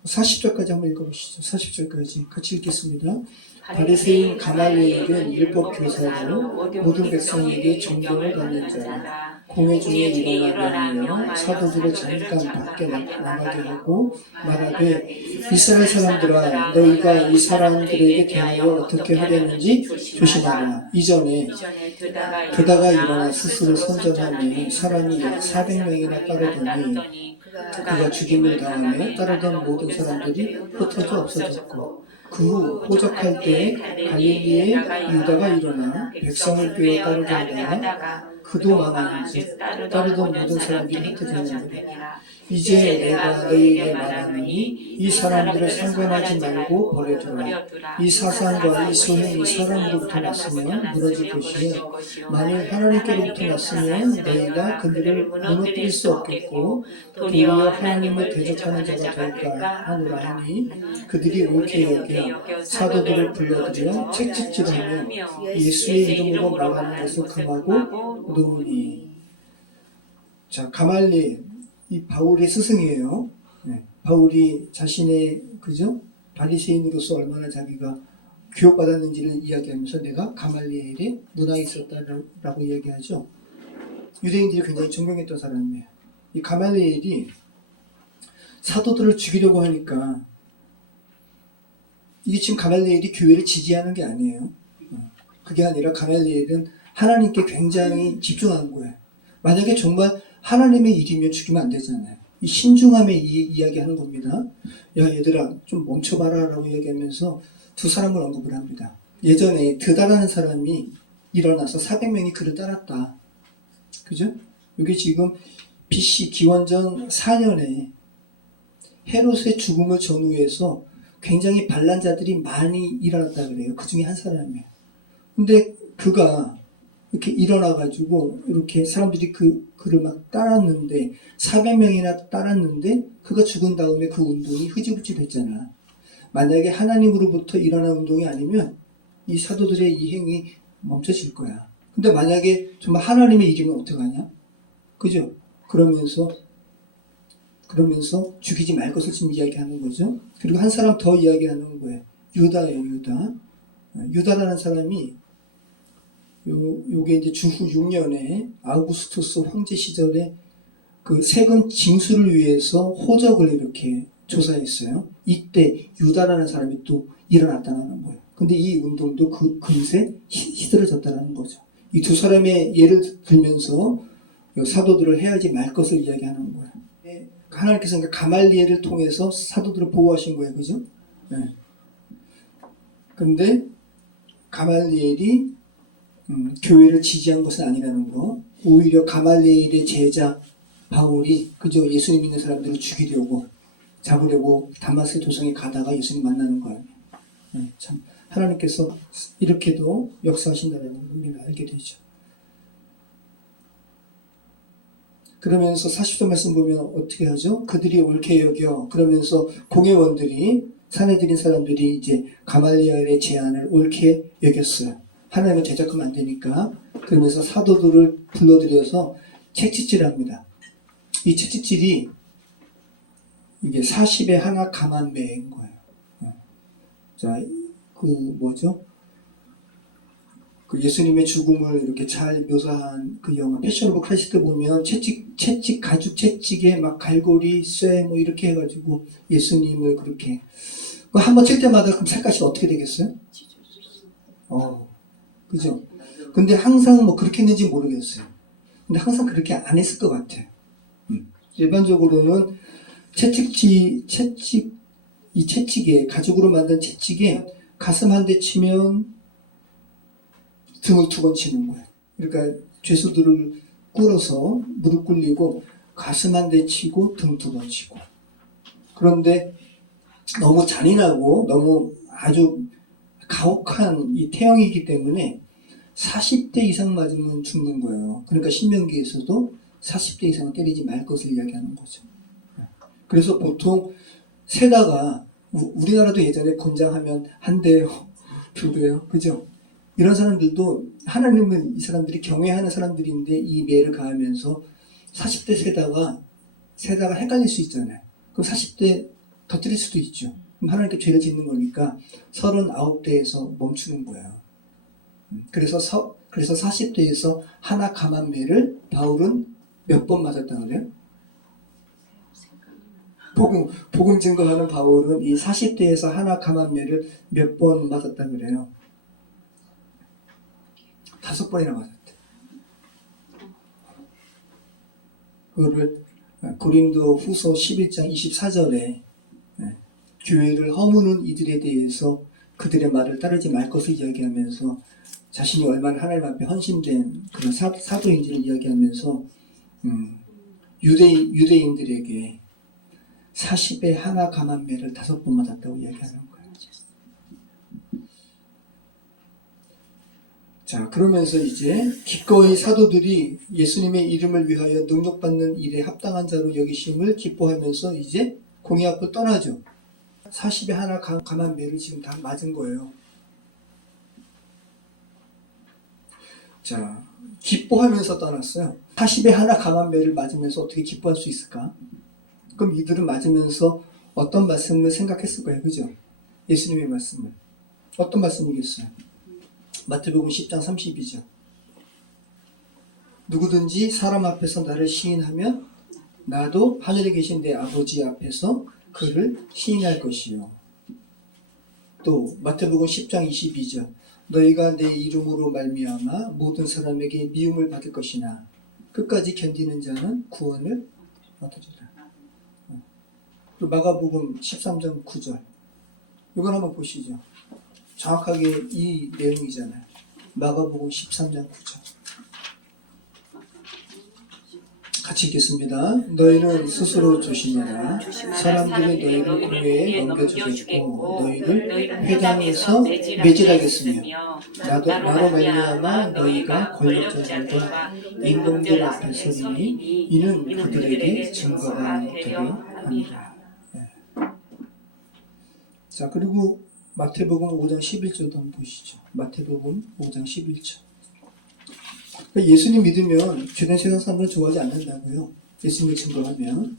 40절까지 한번 읽어보시죠. 40절까지 같이 읽겠습니다. 바리새인 가말리엘은 율법 교사로 모든 백성에게 존경을 받는 자라. 공회 중에 일어나게 하며 사도들을 잠깐 밖에 나가게 하고 말하되 이스라엘 사람들아 너희가 이 사람들에게 대하여 어떻게 하려는지 조심하라. 이전에 그다가 일어나 스스로 선전하며 사람이 400명이나 따르더니 그가 죽임을 당하며 따르던 모든 사람들이 흩어져 없어졌고 그 후 호적할 때 갈릴리에 유다가 일어나 백성을 꿰어 따르게 하다가 그도 망하는지 따르던 모든 사람들이 흩어졌느니라. 이제 내가 너희에게 말하노니 이 사람들을 상관하지 말고 버려두라. 이 사상과 이 소행이 사람으로부터 났으면 무너질 것이요 만일 하나님께로부터 났으면 너희가 그들을 무너뜨릴 수 없겠고 도리어 하나님을 대적하는 자가 될까 하노라 하니 그들이 옳게 여겨 사도들을 불러들여 책찍질하며 예수의 이름으로 말하는 것을 금하고 놓으니. 자, 가말리엘 이 바울의 스승이에요. 네. 바울이 자신의 바리새인으로서 얼마나 자기가 교육받았는지를 이야기하면서 내가 가말리엘의 문화에 있었다라고 이야기하죠. 유대인들이 굉장히 존경했던 사람이에요. 이 가말리엘이 사도들을 죽이려고 하니까 이게 지금 가말리엘이 교회를 지지하는 게 아니에요. 그게 아니라 가말리엘은 하나님께 굉장히 집중한 거예요. 만약에 정말 하나님의 일이면 죽이면 안 되잖아요. 이 신중함의 이야기하는 겁니다. 야 얘들아 좀 멈춰봐라 라고 이야기하면서 두 사람을 언급을 합니다. 예전에 드다라는 사람이 일어나서 400명이 그를 따랐다. 그죠? 이게 지금 BC 기원전 4년에 헤롯의 죽음을 전후해서 굉장히 반란자들이 많이 일어났다 그래요. 그 중에 한 사람이에요. 근데 그가 이렇게 일어나가지고 이렇게 사람들이 그를 막 따랐는데 400명이나 따랐는데 그가 죽은 다음에 그 운동이 흐지부지 됐잖아. 만약에 하나님으로부터 일어난 운동이 아니면 이 사도들의 이 행위 멈춰질 거야. 근데 만약에 정말 하나님의 일이면 어떡하냐? 그죠? 그러면서 그러면서 죽이지 말 것을 지금 이야기하는 거죠. 그리고 한 사람 더 이야기하는 거예요. 유다예요, 유다. 유다라는 사람이 요게 이제 주후 6년에 아우구스투스 황제 시절에 그 세금 징수를 위해서 호적을 이렇게 조사했어요. 이때 유다라는 사람이 또 일어났다는 거예요. 근데 이 운동도 금세 희들어졌다는 거죠. 이 두 사람의 예를 들면서 사도들을 해야지 말 것을 이야기하는 거예요. 하나님께서 가말리엘을 통해서 사도들을 보호하신 거예요. 그죠? 네. 근데 가말리엘이 교회를 지지한 것은 아니라는 거. 오히려 가말리엘의 제자 바울이 그저 예수님 믿는 사람들을 죽이려고 잡으려고 다마스의 도성에 가다가 예수님 만나는 거예요. 네, 참 하나님께서 이렇게도 역사하신다는 걸 우리는 알게 되죠. 그러면서 40절 말씀 보면 어떻게 하죠? 그들이 옳게 여겨 그러면서 공회원들이 사내들인 사람들이 이제 가말리엘의 제안을 옳게 여겼어요. 하나님은 제작하면 안 되니까. 그러면서 사도들을 불러들여서 채찍질합니다. 이 채찍질이 이게 40의 하나 가만매인 거예요. 자, 그 예수님의 죽음을 이렇게 잘 묘사한 그 영화 패션 오브 크라이스트 보면 채찍 가죽 채찍에 막 갈고리 쇠 뭐 이렇게 해가지고 예수님을 그렇게 한번 칠 때마다 그럼 살갗이 어떻게 되겠어요? 그죠? 근데 항상 뭐 그렇게 했는지 모르겠어요. 근데 항상 그렇게 안 했을 것 같아요. 일반적으로는 이 채찍에 가죽으로 만든 채찍에 가슴 한 대 치면 등을 2번 치는 거예요. 그러니까 죄수들을 꿇어서 무릎 꿇리고 가슴 한 대 치고 등 2번 치고. 그런데 너무 잔인하고 너무 아주 가혹한 이 태형이기 때문에 40대 이상 맞으면 죽는 거예요. 그러니까 신명기에서도 40대 이상은 때리지 말 것을 이야기하는 거죠. 그래서 보통 세다가 우리나라도 예전에 권장하면 한 대요, 2대요, 그죠? 이런 사람들도 하나님은 이 사람들이 경외하는 사람들인데 이 매를 가하면서 40대 세다가 헷갈릴 수 있잖아요. 그럼 40대 더 때릴 수도 있죠. 그럼 하나님께 죄를 짓는 거니까 39대에서 멈추는 거예요. 그래서 40대에서 하나 가만매를 바울은 몇 번 맞았다 그래요? 복음 증거하는 바울은 이 40대에서 하나 가만매를 몇 번 맞았다 그래요? 5번이나 맞았대. 그거를 고린도 후서 11장 24절에 교회를 허무는 이들에 대해서 그들의 말을 따르지 말 것을 이야기하면서 자신이 얼마나 하나님 앞에 헌신된 그런 사도인지를 이야기하면서 유대인들에게 40에 하나 가만매를 5번 맞았다고 이야기하는 거예요. 자, 그러면서 이제 기꺼이 사도들이 예수님의 이름을 위하여 능력받는 일에 합당한 자로 여기심을 기뻐하면서 이제 공의 앞을 떠나죠. 40에 하나 가만매를 지금 다 맞은 거예요. 자, 기뻐하면서 떠났어요. 40에 하나 가만매를 맞으면서 어떻게 기뻐할 수 있을까? 그럼 이들은 맞으면서 어떤 말씀을 생각했을 거예요. 그죠? 예수님의 말씀을. 어떤 말씀이겠어요? 마태복음 10장 32절. 누구든지 사람 앞에서 나를 시인하면 나도 하늘에 계신 내 아버지 앞에서 그를 시인할 것이요. 또 마태복음 10장 22절. 너희가 내 이름으로 말미암아 모든 사람에게 미움을 받을 것이나 끝까지 견디는 자는 구원을 얻으리라. 그리고 마가복음 13장 9절. 이걸 한번 보시죠. 정확하게 이 내용이잖아요. 마가복음 13장 9절. 같이 읽겠습니다. 너희는 스스로 조심하라. 사람들이 너희를 공회에 넘겨주겠고 너희를 회당에서 매질하겠으며 나로 말미암아 너희가 권력자들과 임금들 앞에 서리니 이는 그들에게 증거가 되려 합니다. 자, 그리고 마태복음 5장 11절도 한번 보시죠. 마태복음 5장 11절. 예수님 믿으면 주변 세상 사람들은 좋아하지 않는다고요. 예수님을 증거하면.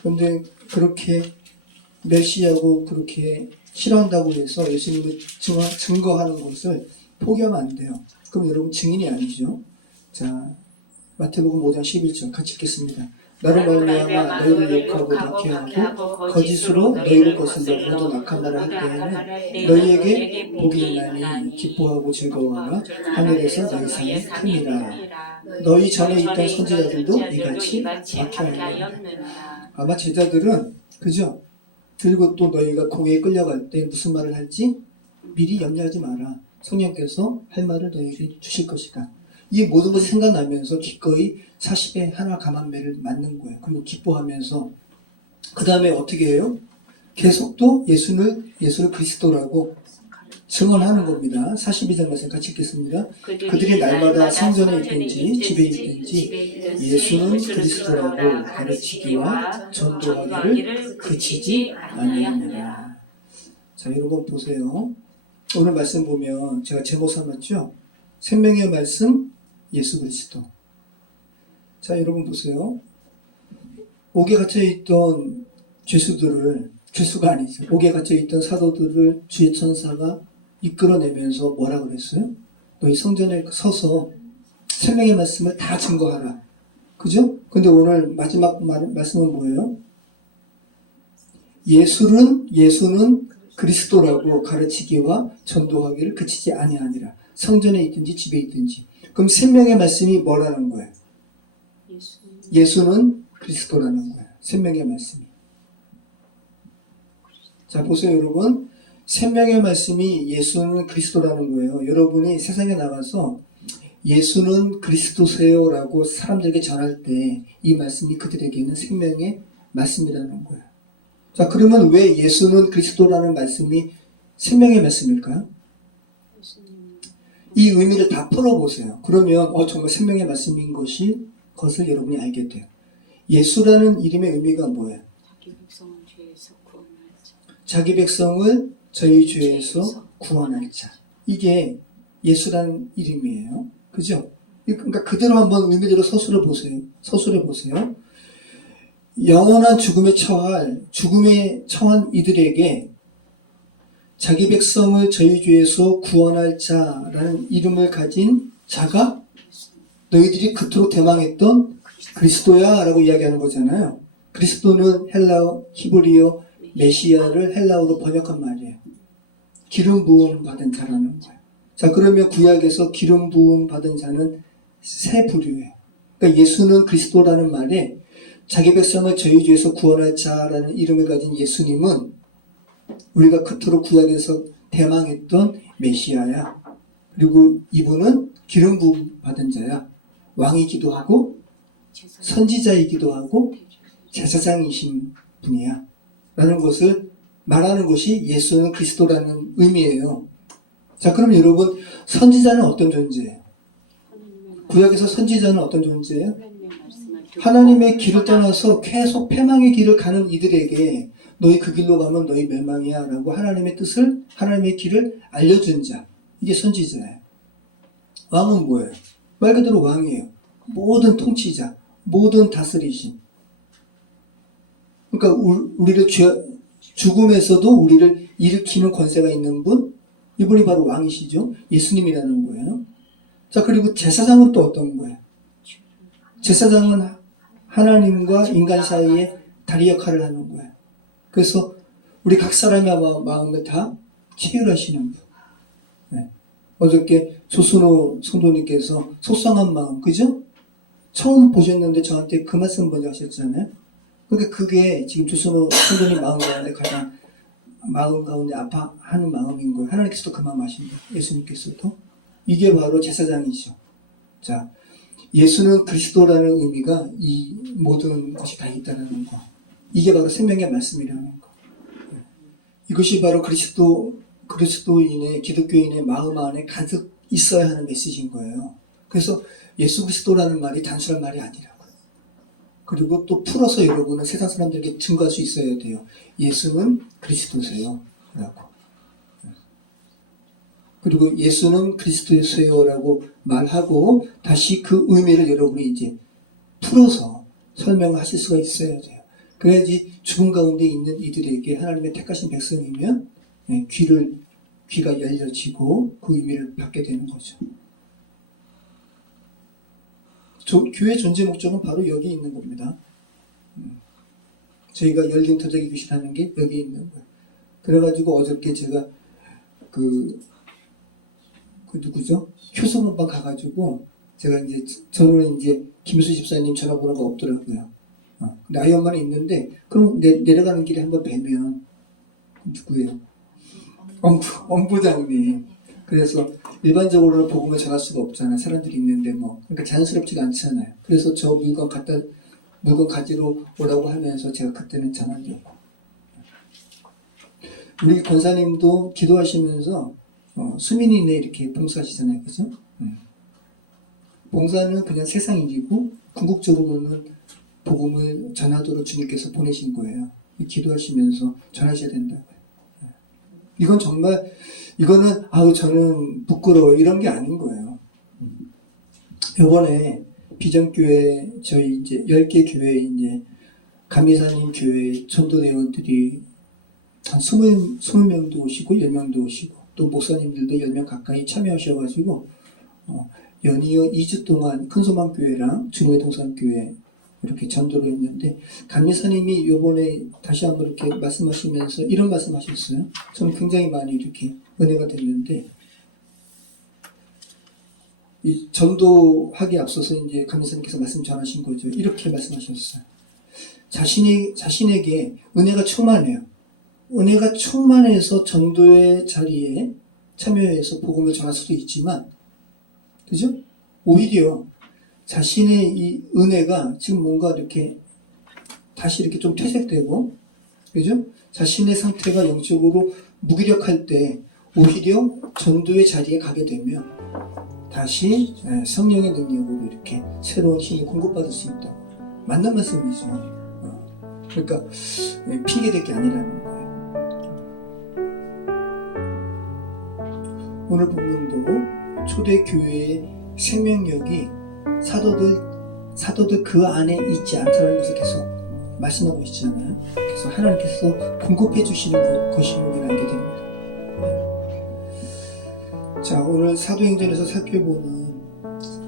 그런데 그렇게 멸시하고 그렇게 싫어한다고 해서 예수님을 증거하는 것을 포기하면 안 돼요. 그럼 여러분 증인이 아니죠. 자, 마태복음 5장 11절 같이 읽겠습니다. 나로 말미암아 너희를 욕하고 박해하고 거짓으로 너희를 거슬러 모든 악한 말을 할 때에는 너희에게 복이 있나니 기뻐하고 즐거워하라. 하늘에서 너희 상이 크니라. 너희 전에 있던 선지자들도 이같이 박해하였느니라. 아마 제자들은 그죠? 그리고 또 너희가 공회에 끌려갈 때 무슨 말을 할지 미리 염려하지 마라. 성령께서 할 말을 너희에게 주실 것이다. 이 모든 것이 생각나면서 기꺼이 40에 하나 감한매를 맞는 거예요. 그리고 기뻐하면서 그 다음에 어떻게 해요? 계속 또 예수를 그리스도라고 증언하는 겁니다. 42절 말씀 같이 읽겠습니다. 그들이 날마다 성전에 있든지 집에 있든지 예수는 그리스도라고 가르치기와 전도하기를 그치지 아니하니라. 자, 여러분 보세요. 오늘 말씀 보면 제가 제목 삼았죠? 생명의 말씀 예수 그리스도. 자, 여러분 보세요. 옥에 갇혀있던 죄수가 아니죠. 옥에 갇혀있던 사도들을 주의 천사가 이끌어내면서 뭐라 그랬어요? 너희 성전에 서서 생명의 말씀을 다 증거하라. 그죠? 근데 오늘 마지막 말씀은 뭐예요? 예수는 그리스도라고 가르치기와 전도하기를 그치지 아니하니라. 성전에 있든지 집에 있든지. 그럼 생명의 말씀이 뭐라는 거예요? 예수는 그리스도라는 거예요. 생명의 말씀이. 자, 보세요, 여러분. 생명의 말씀이 예수는 그리스도라는 거예요. 여러분이 세상에 나가서 예수는 그리스도세요라고 사람들에게 전할 때 이 말씀이 그들에게는 생명의 말씀이라는 거예요. 자, 그러면 왜 예수는 그리스도라는 말씀이 생명의 말씀일까요? 이 의미를 다 풀어보세요. 그러면 정말 생명의 말씀인 것을 여러분이 알게 돼요. 예수라는 이름의 의미가 뭐예요? 자기 백성을 저희 죄에서 구원할 자. 이게 예수라는 이름이에요. 그죠? 그러니까 그대로 한번 의미대로 서술해 보세요. 영원한 죽음에 처한 이들에게 자기 백성을 저희 죄에서 구원할 자라는 이름을 가진 자가 너희들이 그토록 대망했던 그리스도야 라고 이야기하는 거잖아요. 그리스도는 히브리어 메시아를 헬라어로 번역한 말이에요. 기름 부음 받은 자라는 거예요. 자, 그러면 구약에서 기름 부음 받은 자는 세 부류예요. 그러니까 예수는 그리스도라는 말에 자기 백성을 저희 죄에서 구원할 자라는 이름을 가진 예수님은 우리가 그토록 구약에서 대망했던 메시아야. 그리고 이분은 기름 부음 받은 자야. 왕이기도 하고 선지자이기도 하고 제사장이신 분이야. 라는 것을 말하는 것이 예수는 그리스도라는 의미예요. 자, 그럼 여러분, 선지자는 어떤 존재예요? 구약에서 선지자는 어떤 존재예요? 하나님의 길을 떠나서 계속 패망의 길을 가는 이들에게 너희 그 길로 가면 너희 멸망이야 라고 하나님의 뜻을, 하나님의 길을 알려준 자. 이게 선지자예요. 왕은 뭐예요? 말 그대로 왕이에요. 모든 통치자, 모든 다스리신. 그러니까 우리를 죽음에서도 우리를 일으키는 권세가 있는 분, 이분이 바로 왕이시죠. 예수님이라는 거예요. 자, 그리고 제사장은 또 어떤 거예요? 제사장은 하나님과 인간 사이에 다리 역할을 하는 거예요. 그래서 우리 각 사람의 마음을 다 체휼하시는 분. 네. 어저께 조순호 성도님께서 속상한 마음, 그죠? 처음 보셨는데 저한테 그 말씀 먼저 하셨잖아요. 그러니까 그게 지금 조순호 성도님 마음 가운데 아파하는 마음인 거예요. 하나님께서도 그 마음 아십니다. 예수님께서도. 이게 바로 제사장이죠. 자, 예수는 그리스도라는 의미가 이 모든 것이 다 있다는 거. 이게 바로 생명의 말씀이라는 거. 이것이 바로 그리스도인의, 기독교인의 마음 안에 가득 있어야 하는 메시지인 거예요. 그래서 예수 그리스도라는 말이 단순한 말이 아니라고요. 그리고 또 풀어서 여러분은 세상 사람들에게 증거할 수 있어야 돼요. 예수는 그리스도세요. 라고. 그리고 예수는 그리스도세요. 라고 말하고 다시 그 의미를 여러분이 이제 풀어서 설명을 하실 수가 있어야 돼요. 그래야지 죽음 가운데 있는 이들에게 하나님의 택하신 백성이면 귀가 열려지고 그 의미를 받게 되는 거죠. 교회 존재 목적은 바로 여기 있는 겁니다. 저희가 열린 도자기 교실하는 게 여기 있는 거예요. 그래가지고 어저께 제가 그 누구죠? 효성원방 가가지고 제가 이제 저는 이제 김수 집사님 전화번호가 없더라고요. 근데 아이 엄마는 있는데 그럼 내려가는 길에 한번 뵈면 누구예요? 엄부장님. 그래서 일반적으로는 복음을 전할 수가 없잖아요. 사람들이 있는데 뭐 그러니까 자연스럽지가 않잖아요. 그래서 저 물건 가지러 오라고 하면서 제가 그때는 전화를 했고 우리 권사님도 기도하시면서 수민이네 이렇게 봉사하시잖아요. 그죠? 봉사는 그냥 세상 일이고 궁극적으로는 복음을 전하도록 주님께서 보내신 거예요. 기도하시면서 전하셔야 된다고요. 이거는 저는 부끄러워 이런 게 아닌 거예요. 이번에 비전교회 저희 이제 10개 교회 이제 감리사님 교회 전도대원들이 한 20명도 오시고 10명도 오시고 또 목사님들도 10명 가까이 참여하셔가지고 연이어 2주 동안 큰소망교회랑 주님의 동산교회 이렇게 전도를 했는데 감리사님이 요번에 다시 한번 이렇게 말씀하시면서 이런 말씀하셨어요. 저는 굉장히 많이 이렇게 은혜가 됐는데 이 전도하기에 앞서서 이제 감리사님께서 말씀 전하신 거죠. 이렇게 말씀하셨어요. 자신에게 은혜가 충만해요. 은혜가 충만해서 전도의 자리에 참여해서 복음을 전할 수도 있지만, 그죠? 오히려 자신의 이 은혜가 지금 뭔가 이렇게 다시 이렇게 좀 퇴색되고, 그죠? 자신의 상태가 영적으로 무기력할 때 오히려 전도의 자리에 가게 되면 다시 성령의 능력으로 이렇게 새로운 힘을 공급받을 수 있다. 맞는 말씀이죠. 그러니까 핑계댈 게 아니라는 거예요. 오늘 본문도 초대교회의 생명력이 사도들 그 안에 있지 않다는 것을 계속 말씀하고 있잖아요. 그래서 하나님께서 공급해 주시는 것임을 우리는 알게 됩니다. 자, 오늘 사도행전에서 살펴보는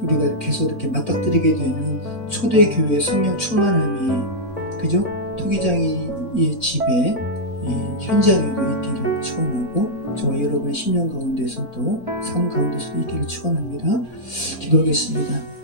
우리가 계속 이렇게 맞닥뜨리게 되는 초대교회의 성령 충만함이, 그죠? 토기장이의 집에 현장에도 있기를 축원하고 저와 여러분의 10년 가운데서도 삶 가운데서도 있기를 축원합니다. 기도하겠습니다.